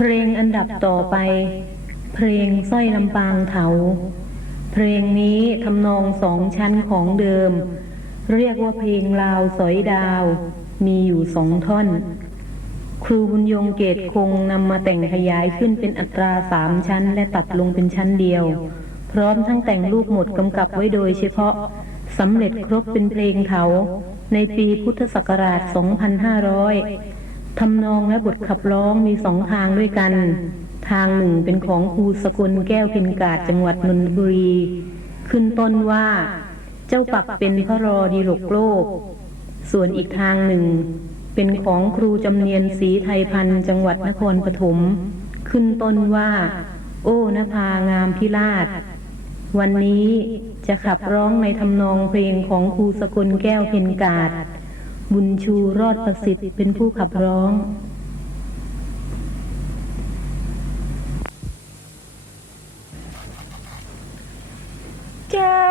เพลงอันดับต่อไป เพลงสร้อยลำปางเถา เพลงนี้ทำนองสองชั้นของเดิม เรียกว่าเพลงลาวสอยดาว มีอยู่สองท่อน ครูบุญยงเกตคงนำมาแต่งขยายขึ้นเป็นอัตราสามชั้น และตัดลงเป็นชั้นเดียว พร้อมทั้งแต่งลูกหมดกำกับไว้โดยเฉพาะสำเร็จครบเป็นเพลงเถาในปีพุทธศักราช 2500 ทำนองและบทขับร้องมีสองทางด้วยกัน ทางหนึ่งเป็นของครูสกุลแก้วเพ็ญกาดจังหวัดนนทบุรี ขึ้นต้นว่า เจ้าปักเป็นพระรอดีหลกโลก ส่วนอีกทางหนึ่ง เป็นของครูจำเนียนศรีไทยพันธ์จังหวัดนครปฐมขึ้นต้นว่า โอ้นภางามพิราชวันนี้จะขับร้องในทำนองเพลงของครูสกุลแก้วเพ็ญกาด บุญชูรอดประสิทธิ์เป็นผู้ขับร้องจ้า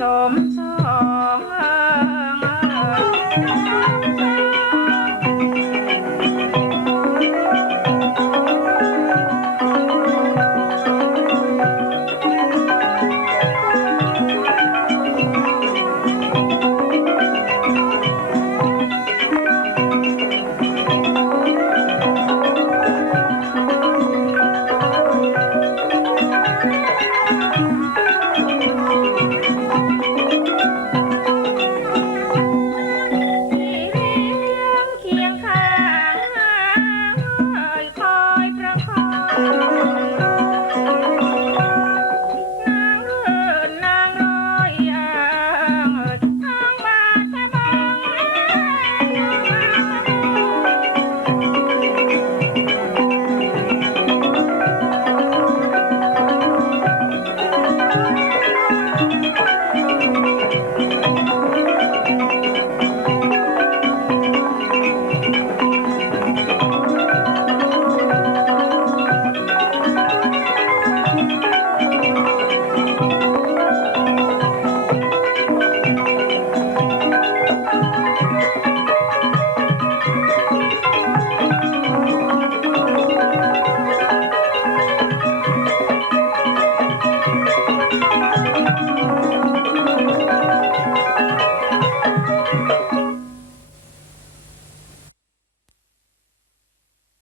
สม